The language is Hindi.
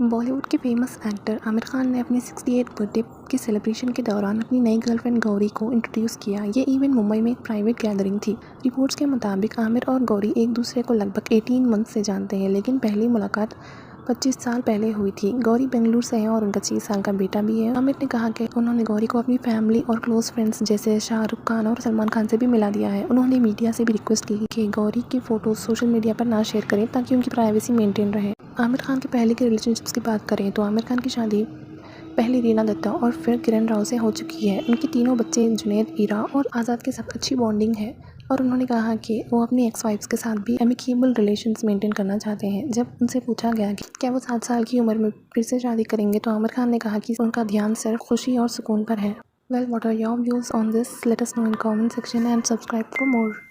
बॉलीवुड के फेमस एक्टर आमिर खान ने अपने 68th बर्थडे के सेलिब्रेशन के दौरान अपनी नई गर्लफ्रेंड गौरी को इंट्रोड्यूस किया। ये इवेंट मुंबई में एक प्राइवेट गैदरिंग थी। रिपोर्ट्स के मुताबिक आमिर और गौरी एक दूसरे को लगभग 18 मंथ से जानते हैं, लेकिन पहली मुलाकात 25 साल पहले हुई थी। गौरी बेंगलुरु से है और उनका 6 साल का बेटा भी है। आमिर ने कहा कि उन्होंने गौरी को अपनी फैमिली और क्लोज फ्रेंड्स जैसे शाहरुख खान और सलमान खान से भी मिला दिया है। उन्होंने मीडिया से भी रिक्वेस्ट की कि गौरी की फ़ोटोज़ सोशल मीडिया पर ना शेयर करें ताकि उनकी प्राइवेसी मेंटेन रहे। आमिर खान के पहले के रिलेशनशिप्स की बात करें तो आमिर खान की शादी पहले रीना दत्ता और फिर किरण राव से हो चुकी है। उनके तीनों बच्चे जुनैद, इरा और आज़ाद के साथ अच्छी बॉन्डिंग है और उन्होंने कहा कि वो अपनी एक्स वाइफ्स के साथ भी एमिकेबल रिलेशंस मेंटेन करना चाहते हैं। जब उनसे पूछा गया कि क्या वो 7 साल की उम्र में फिर से शादी करेंगे तो आमिर खान ने कहा कि उनका ध्यान सिर्फ खुशी और सुकून पर है। Well, what are your views on this? Let us know in comment section and subscribe for more.